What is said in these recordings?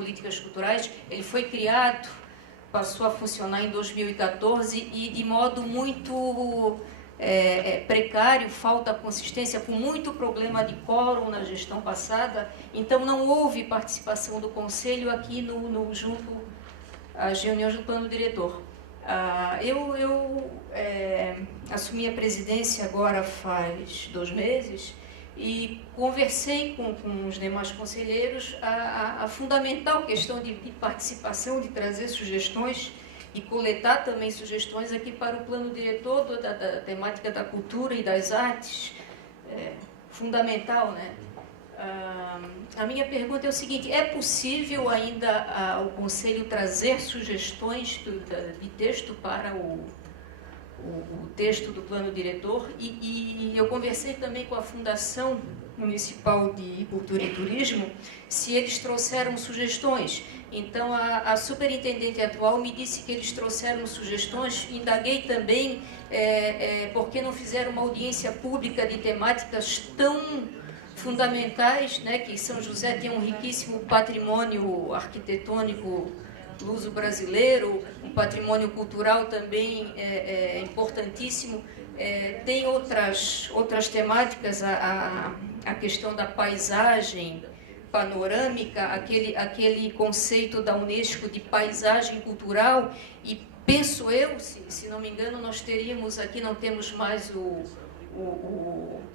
Políticas Culturais, ele foi criado, passou a funcionar em 2014 e de modo muito precário, falta consistência, com muito problema de quórum na gestão passada, então não houve participação do Conselho aqui junto às reuniões do plano diretor. Eu assumi a presidência agora faz 2 meses e conversei com os demais conselheiros a fundamental questão de participação, de trazer sugestões e coletar também sugestões aqui para o plano diretor da temática da cultura e das artes, fundamental, né? A minha pergunta é o seguinte: é possível ainda o Conselho trazer sugestões de texto para o texto do plano diretor? E eu conversei também com a Fundação Municipal de Cultura e Turismo, se eles trouxeram sugestões. Então, a superintendente atual me disse que eles trouxeram sugestões. Indaguei também por que não fizeram uma audiência pública de temáticas tão fundamentais, né, que São José tem um riquíssimo patrimônio arquitetônico luso-brasileiro, um patrimônio cultural também importantíssimo. Tem outras temáticas, a questão da paisagem panorâmica, aquele conceito da Unesco de paisagem cultural, e penso eu, se não me engano, nós teríamos aqui, não temos mais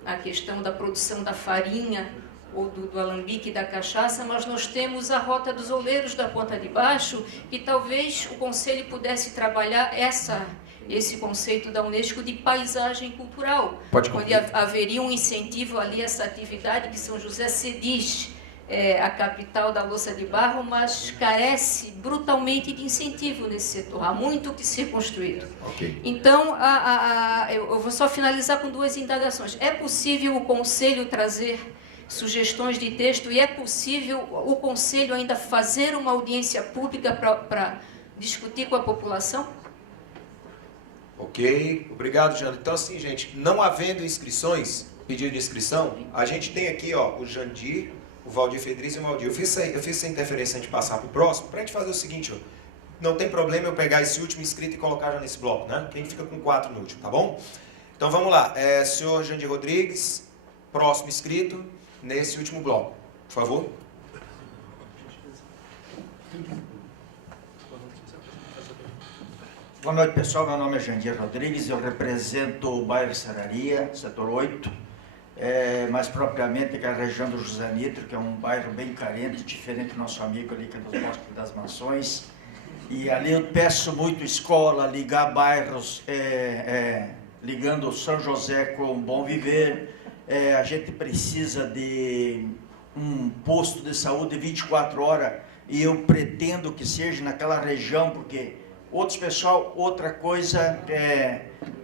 a questão da produção da farinha ou do alambique da cachaça, mas nós temos a Rota dos Oleiros da Ponta de Baixo, que talvez o Conselho pudesse trabalhar esse conceito da Unesco de paisagem cultural, onde haveria um incentivo ali a essa atividade, que São José se diz a capital da louça de barro, mas carece brutalmente de incentivo nesse setor. Há muito que ser construído. Okay. Então, eu vou só finalizar com 2 indagações. É possível o Conselho trazer sugestões de texto e é possível o Conselho ainda fazer uma audiência pública para discutir com a população? Ok, obrigado, Jânio. Então, assim, gente, não havendo inscrições, pedido de inscrição, a gente tem aqui, ó, o Jandir, o Valdir Fedriz e o Valdir. Eu fiz essa interferência antes de passar para o próximo, para a gente fazer o seguinte, ó, não tem problema eu pegar esse último inscrito e colocar já nesse bloco, né? Que a gente fica com 4 no último, tá bom? Então, vamos lá. Senhor Jandir Rodrigues, próximo inscrito, nesse último bloco, por favor. Boa noite, pessoal. Meu nome é Jandir Rodrigues, eu represento o bairro Serraria, setor 8, mais propriamente que é a região do José Nitro, que é um bairro bem carente, diferente do nosso amigo ali, que é dos Bosques das Mansões. E ali eu peço muito escola, ligar bairros, ligando São José com Bom Viver. A gente precisa de um posto de saúde 24 horas e eu pretendo que seja naquela região, porque outros pessoal, outra coisa,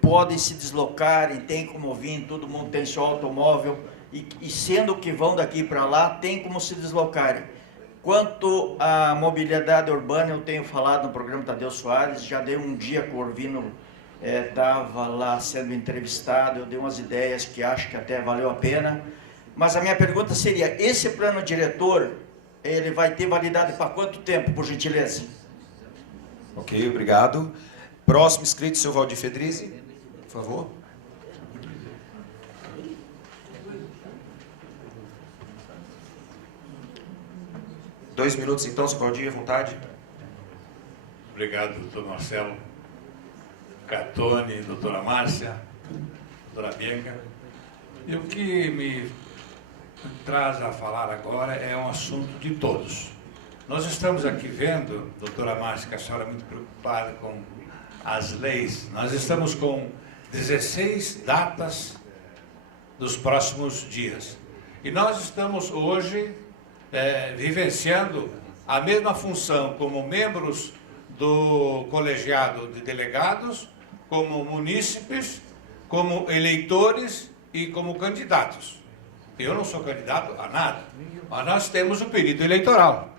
podem se deslocar e tem como vir, todo mundo tem seu automóvel e sendo que vão daqui para lá, tem como se deslocarem. Quanto à mobilidade urbana, eu tenho falado no programa Tadeu Soares, já dei um dia que o Orvino estava lá sendo entrevistado, eu dei umas ideias que acho que até valeu a pena, mas a minha pergunta seria, esse plano diretor, ele vai ter validade para quanto tempo, por gentileza? Ok, obrigado. Próximo inscrito, senhor Valdir Fedrizi, por favor. Dois minutos então, senhor Valdir, à vontade. Obrigado, doutor Marcelo. Catone, doutora Márcia, doutora Bianca. E o que me traz a falar agora é um assunto de todos. Nós estamos aqui vendo, doutora Márcia, que a senhora é muito preocupada com as leis. Nós estamos com 16 datas dos próximos dias. E nós estamos hoje vivenciando a mesma função como membros do colegiado de delegados, como munícipes, como eleitores e como candidatos. Eu não sou candidato a nada, mas nós temos o período eleitoral.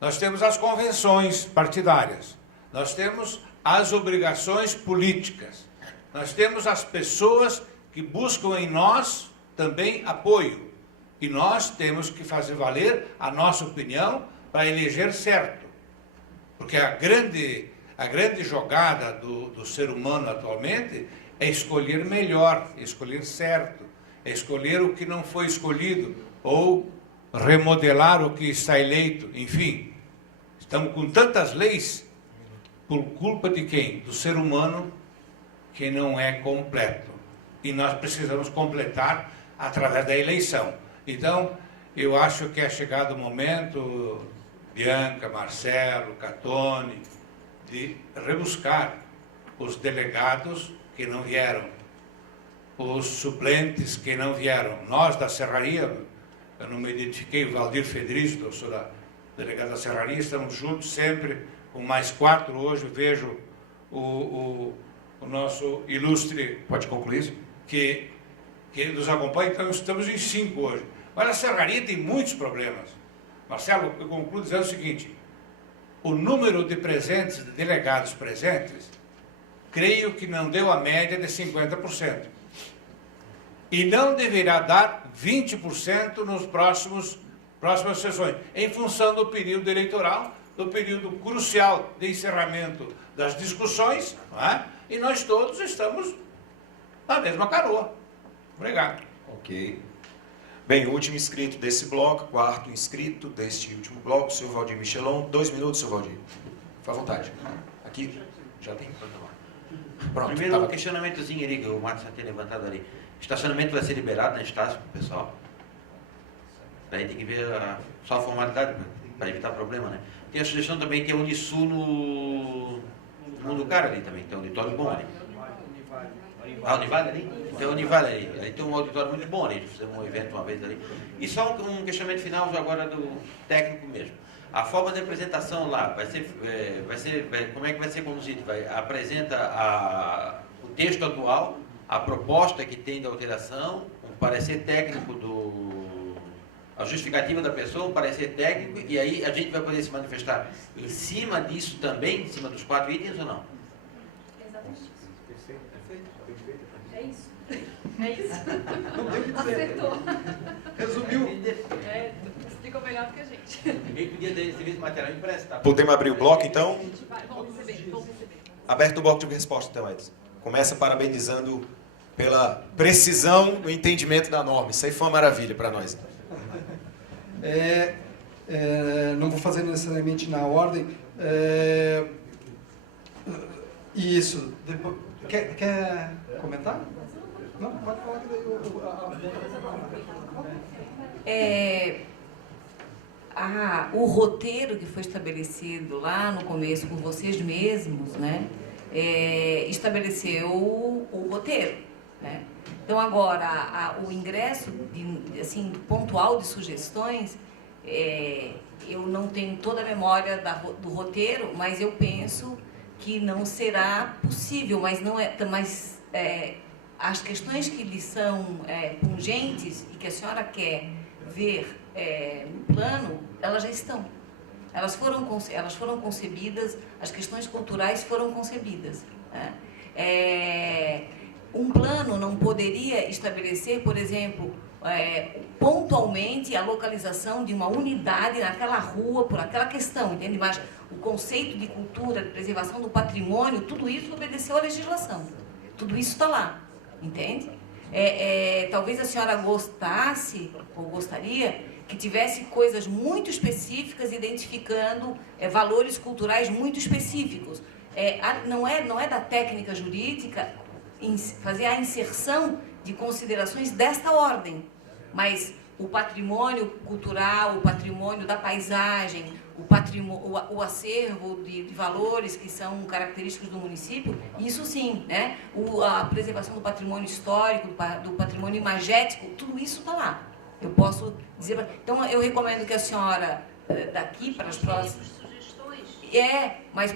Nós temos as convenções partidárias, nós temos as obrigações políticas, nós temos as pessoas que buscam em nós também apoio. E nós temos que fazer valer a nossa opinião para eleger certo. Porque a grande jogada do ser humano atualmente é escolher melhor, escolher certo, é escolher o que não foi escolhido, ou remodelar o que está eleito, enfim. Estamos com tantas leis, por culpa de quem? Do ser humano, que não é completo. E nós precisamos completar através da eleição. Então, eu acho que é chegado o momento, Bianca, Marcelo, Catone, de rebuscar os delegados que não vieram, os suplentes que não vieram. Nós da Serraria, eu não me identifiquei, o Valdir Fedriz, eu sou da delegada da Serraria, estamos juntos sempre, com mais 4 hoje, vejo o nosso ilustre... Pode concluir isso? Que nos acompanha, então estamos em 5 hoje. Mas a Serraria tem muitos problemas. Marcelo, eu concluo dizendo o seguinte: o número de presentes, de delegados presentes, creio que não deu a média de 50%. E não deverá dar 20% nos próximas sessões, em função do período eleitoral, do período crucial de encerramento das discussões, não é? E nós todos estamos na mesma canoa. Obrigado. Ok. Bem, o último inscrito desse bloco, 4º inscrito deste último bloco, o senhor Valdir Michelon. 2 minutos, senhor Valdir. Fique à vontade. Aqui, já tem? Pronto. Primeiro, um questionamentozinho ali, que o Marcos já tem levantado ali. Estacionamento vai ser liberado na Estácio para o pessoal? Daí tem que ver só a formalidade, para evitar problema, né? Tem a sugestão também, tem a Unisul no Mundo Caro ali também, tem um auditório bom ali. Ah, Univale ali? Tem o Univale ali. Ali tem um auditório muito bom ali, fizemos um evento uma vez ali. E só um questionamento final agora do técnico mesmo. A forma de apresentação lá como é que vai ser conduzido? Apresenta o texto atual, a proposta que tem da alteração, um parecer técnico a justificativa da pessoa, um parecer técnico, e aí a gente vai poder se manifestar em cima disso também, em cima dos 4 itens ou não? É isso. É isso. Não tem o que dizer. Acertou. Resumiu. Explicou melhor do que a gente. Ninguém podia ter serviço material emprestado. Podemos abrir o bloco, então? Vamos receber. Aberto o bloco de resposta, então, Edson. Começa parabenizando pela precisão no entendimento da norma. Isso aí foi uma maravilha para nós. Não vou fazer necessariamente na ordem. Isso. Depois, quer comentar? Não, pode falar que daí o roteiro que foi estabelecido lá no começo por vocês mesmos, né, estabeleceu o roteiro, né? Então agora o ingresso assim pontual de sugestões, eu não tenho toda a memória do roteiro, mas eu penso que não será possível, mas as questões que lhe são pungentes e que a senhora quer ver no plano, elas já estão. Elas foram concebidas, as questões culturais foram concebidas, né? Um plano não poderia estabelecer, por exemplo, pontualmente a localização de uma unidade naquela rua por aquela questão, entende? Mas o conceito de cultura, de preservação do patrimônio, tudo isso obedeceu à legislação. Tudo isso está lá, entende? Talvez a senhora gostasse, ou gostaria, que tivesse coisas muito específicas, identificando valores culturais muito específicos. Não é da técnica jurídica fazer a inserção de considerações desta ordem, mas o patrimônio cultural, o patrimônio da paisagem, o acervo de valores que são característicos do município, isso sim, né? A preservação do patrimônio histórico, do patrimônio imagético, tudo isso está lá. Eu posso dizer... Então, eu recomendo que a senhora, daqui para as próximas... Mas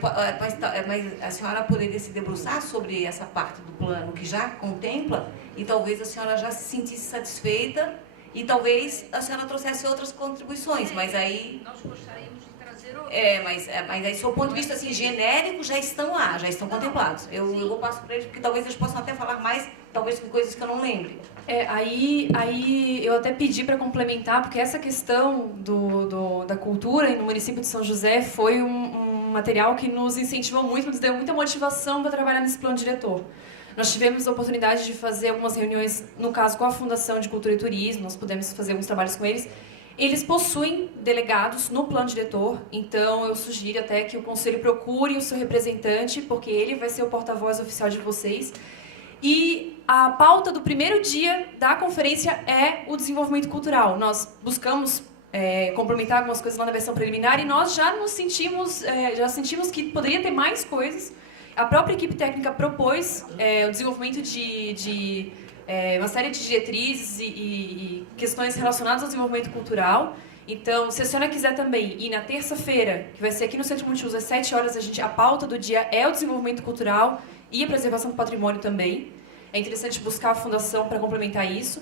a senhora poderia se debruçar sobre essa parte do plano que já contempla e talvez a senhora já se sentisse satisfeita e talvez a senhora trouxesse outras contribuições, mas aí... Nós gostaríamos de trazer outras. Mas aí, do seu ponto de vista assim, genérico, já estão lá, já estão contemplados. Eu passo para eles, porque talvez eles possam até falar mais talvez com coisas que eu não lembre. Aí eu até pedi para complementar, porque essa questão da cultura no município de São José foi um material que nos incentivou muito, nos deu muita motivação para trabalhar nesse plano diretor. Nós tivemos a oportunidade de fazer algumas reuniões, no caso com a Fundação de Cultura e Turismo, nós pudemos fazer alguns trabalhos com eles. Eles possuem delegados no plano diretor, então eu sugiro até que o conselho procure o seu representante, porque ele vai ser o porta-voz oficial de vocês. E a pauta do primeiro dia da conferência é o desenvolvimento cultural. Nós buscamos complementar algumas coisas lá na versão preliminar e nós já sentimos que poderia ter mais coisas. A própria equipe técnica propôs o desenvolvimento de uma série de diretrizes e questões relacionadas ao desenvolvimento cultural. Então, se a senhora quiser também ir na terça-feira, que vai ser aqui no Centro Multiuso às 7 horas, a pauta do dia é o desenvolvimento cultural e a preservação do patrimônio também. É interessante buscar a fundação para complementar isso.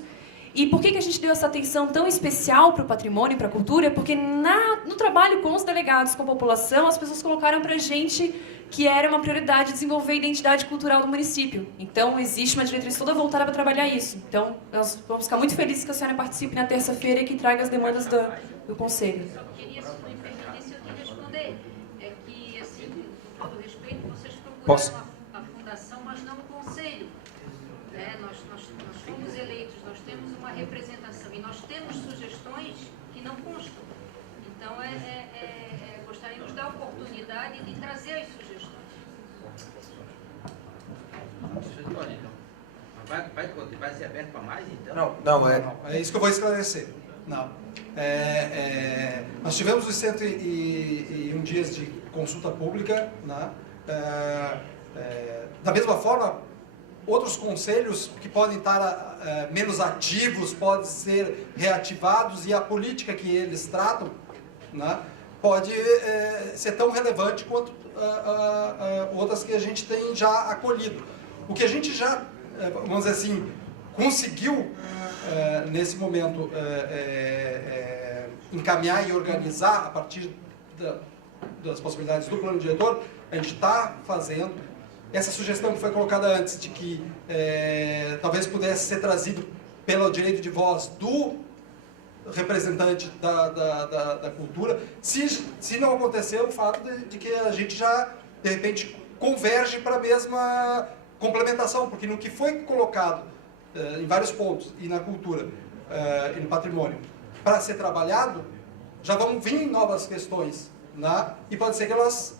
E por que a gente deu essa atenção tão especial para o patrimônio e para a cultura? Porque no trabalho com os delegados, com a população, as pessoas colocaram para a gente que era uma prioridade desenvolver a identidade cultural do município. Então, existe uma diretriz toda voltada para trabalhar isso. Então, nós vamos ficar muito felizes que a senhora participe na terça-feira e que traga as demandas do Conselho. Só queria, se me permitisse, eu te responder. É que, assim, com todo respeito, vocês procuraram a Fundação, mas não o Conselho. Nós fomos eleitos, nós temos uma representação e nós temos sugestões que não constam. Então, gostaríamos da oportunidade de trazer as sugestões. Vai ser aberto para mais, então? Não, É isso que eu vou esclarecer. Não. Nós tivemos os 101 dias de consulta pública, né? Da mesma forma, outros conselhos que podem estar menos ativos podem ser reativados e a política que eles tratam, né, pode ser tão relevante quanto outras que a gente tem já acolhido. O que a gente já, vamos dizer assim, conseguiu nesse momento encaminhar e organizar a partir das possibilidades do plano diretor, a gente está fazendo. Essa sugestão que foi colocada antes, de que talvez pudesse ser trazido pelo direito de voz do representante da cultura, se não acontecer o fato de que a gente já, de repente, converge para a mesma complementação, porque no que foi colocado em vários pontos, e na cultura e no patrimônio, para ser trabalhado, já vão vir novas questões, né? E pode ser que elas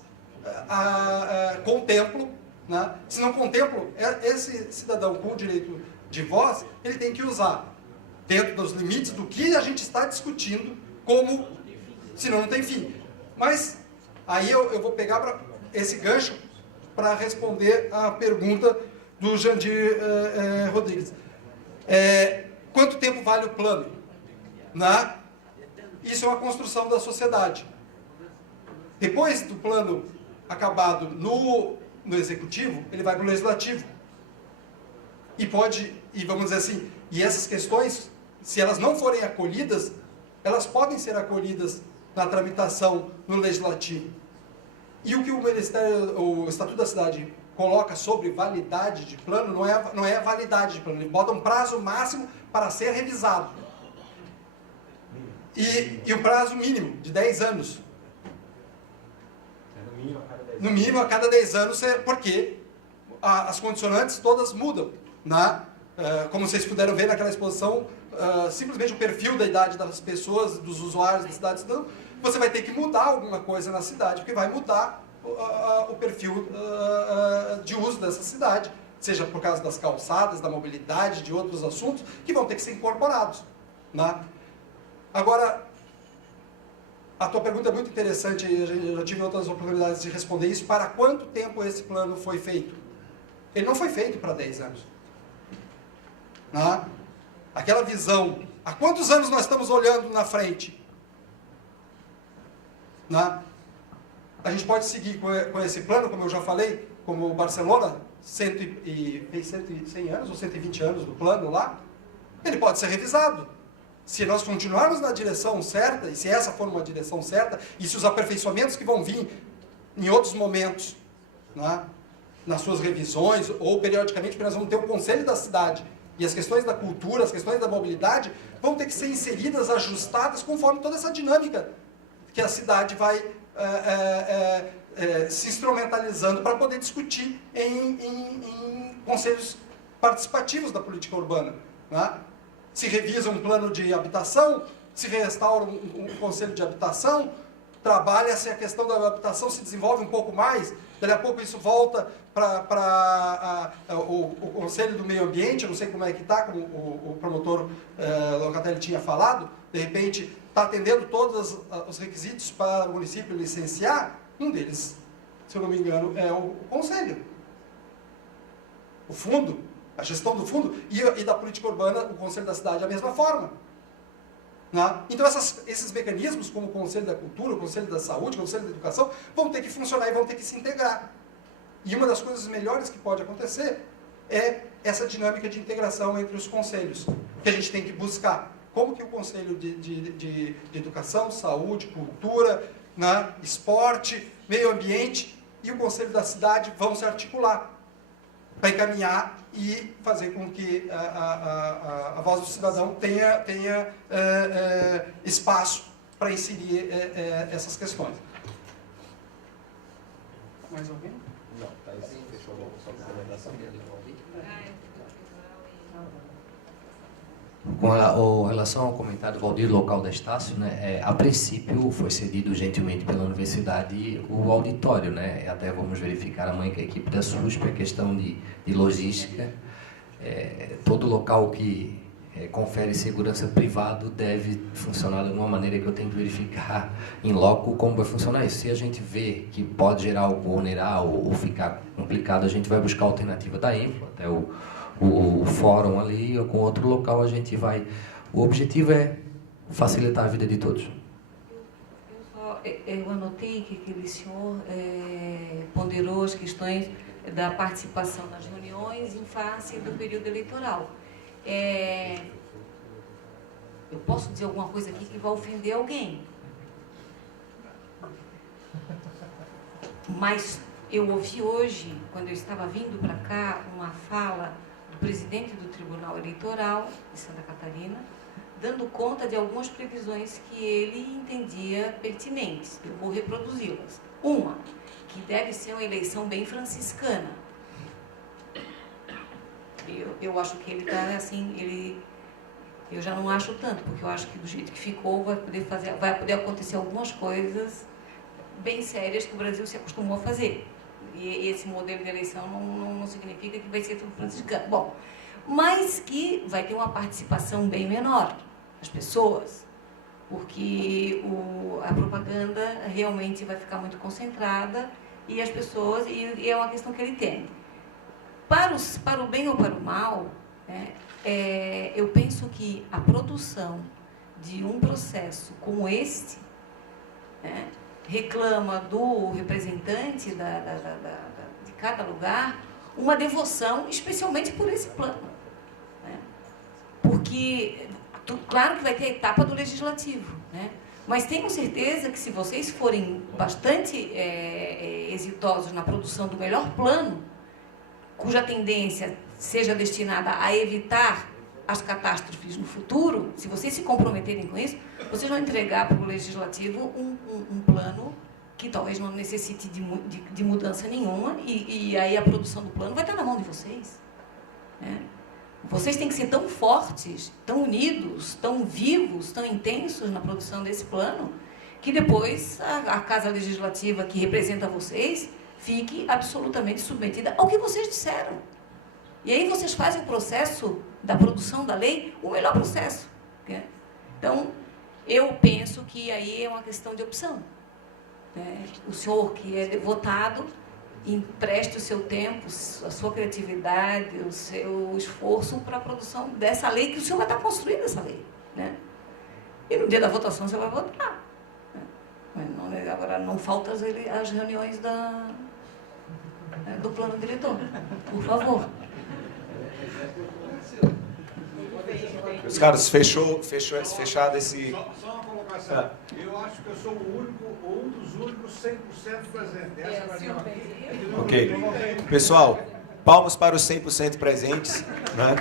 contemplam. Né? Se não contemplo, esse cidadão com direito de voz, ele tem que usar, dentro dos limites do que a gente está discutindo, como, senão não tem fim. Mas, aí eu vou pegar esse gancho para responder a pergunta do Jandir Rodrigues. Quanto tempo vale o plano? Né? Isso é uma construção da sociedade. Depois do plano acabado no executivo, ele vai para o legislativo. E vamos dizer assim, e essas questões, se elas não forem acolhidas, elas podem ser acolhidas na tramitação no legislativo. E o que o Estatuto da Cidade coloca sobre validade de plano, não é a validade de plano, ele bota um prazo máximo para ser revisado. E um prazo mínimo, de 10 anos. No mínimo, a cada 10 anos, porque as condicionantes todas mudam. Né? Como vocês puderam ver naquela exposição, simplesmente o perfil da idade das pessoas, dos usuários da cidade, então, você vai ter que mudar alguma coisa na cidade, porque vai mudar o perfil de uso dessa cidade, seja por causa das calçadas, da mobilidade, de outros assuntos, que vão ter que ser incorporados. Né? Agora, a tua pergunta é muito interessante, eu já tive outras oportunidades de responder isso. Para quanto tempo esse plano foi feito? Ele não foi feito para 10 anos. Né? Aquela visão, há quantos anos nós estamos olhando na frente? Né? A gente pode seguir com esse plano, como eu já falei, como o Barcelona, fez 100 anos ou 120 anos do plano lá, ele pode ser revisado. Se nós continuarmos na direção certa, e se essa for uma direção certa, e se os aperfeiçoamentos que vão vir em outros momentos, né, nas suas revisões, ou periodicamente, porque nós vamos ter o Conselho da Cidade. E as questões da cultura, as questões da mobilidade, vão ter que ser inseridas, ajustadas, conforme toda essa dinâmica que a cidade vai se instrumentalizando para poder discutir em conselhos participativos da política urbana. Né? Se revisa um plano de habitação, se restaura um conselho de habitação, trabalha-se a questão da habitação, se desenvolve um pouco mais, daqui a pouco isso volta para o Conselho do Meio Ambiente, eu não sei como é que está, como o promotor Locatelli tinha falado, de repente está atendendo todos os requisitos para o município licenciar, um deles, se eu não me engano, é o Conselho. O fundo, a gestão do fundo e da política urbana, o Conselho da Cidade, da mesma forma. Né? Então, esses mecanismos, como o Conselho da Cultura, o Conselho da Saúde, o Conselho da Educação, vão ter que funcionar e vão ter que se integrar. E uma das coisas melhores que pode acontecer é essa dinâmica de integração entre os conselhos, que a gente tem que buscar. Como que o Conselho de Educação, Saúde, Cultura, né, Esporte, Meio Ambiente e o Conselho da Cidade vão se articular para encaminhar e fazer com que a voz do cidadão tenha espaço para inserir essas questões. Mais alguém? Não, tá aí, fechou a complementação dele. Com relação ao comentário do Valdir, local da Estácio, né, a princípio foi cedido gentilmente pela universidade o auditório, né, até vamos verificar amanhã com a equipe da SUSP a questão de logística. Todo local que confere segurança privado deve funcionar de uma maneira que eu tenho que verificar em loco como vai funcionar isso. Se a gente vê que pode gerar algo onerar ou ficar complicado, a gente vai buscar a alternativa da Info, até o fórum ali, ou com outro local a gente vai. O objetivo é facilitar a vida de todos. Eu anotei que aquele senhor ponderou as questões da participação nas reuniões em face do período eleitoral. Eu posso dizer alguma coisa aqui que vai ofender alguém. Mas eu ouvi hoje, quando eu estava vindo para cá, uma fala do presidente do Tribunal Eleitoral de Santa Catarina, dando conta de algumas previsões que ele entendia pertinentes. Eu vou reproduzi-las. Uma, que deve ser uma eleição bem franciscana. Eu acho que ele está assim, eu já não acho tanto, porque eu acho que do jeito que ficou vai poder acontecer algumas coisas bem sérias que o Brasil se acostumou a fazer. E esse modelo de eleição não significa que vai ser tudo franciscano. Bom, mas que vai ter uma participação bem menor das pessoas, porque a propaganda realmente vai ficar muito concentrada e as pessoas, e é uma questão que ele tem. Para o bem ou para o mal, né, eu penso que a produção de um processo como este, né, reclama do representante de cada lugar uma devoção, especialmente por esse plano. Né? Porque, claro que vai ter a etapa do legislativo, né? Mas tenho certeza que se vocês forem bastante exitosos na produção do melhor plano, cuja tendência seja destinada a evitar as catástrofes no futuro, se vocês se comprometerem com isso, vocês vão entregar para o Legislativo um plano que talvez não necessite de mudança nenhuma e aí a produção do plano vai estar na mão de vocês. Né? Vocês têm que ser tão fortes, tão unidos, tão vivos, tão intensos na produção desse plano, que depois a Casa Legislativa que representa vocês fique absolutamente submetida ao que vocês disseram. E aí vocês fazem o processo da produção da lei o melhor processo. Né? Então, eu penso que aí é uma questão de opção. Né? O senhor que é votado, empreste o seu tempo, a sua criatividade, o seu esforço para a produção dessa lei, que o senhor vai estar construindo essa lei. Né? E no dia da votação você vai votar. Né? Mas agora não faltam as reuniões do plano diretor. Por favor. Meus caros, fechado esse... Só uma colocação. Eu acho que eu sou o único, ou um dos únicos 100% presentes. Essa vai ser uma... Ok. Pessoal, palmas para os 100% presentes, né?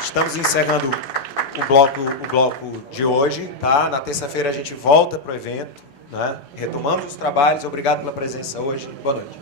Estamos encerrando o bloco de hoje, tá? Na terça-feira a gente volta para o evento, né? Retomamos os trabalhos. Obrigado pela presença hoje. Boa noite.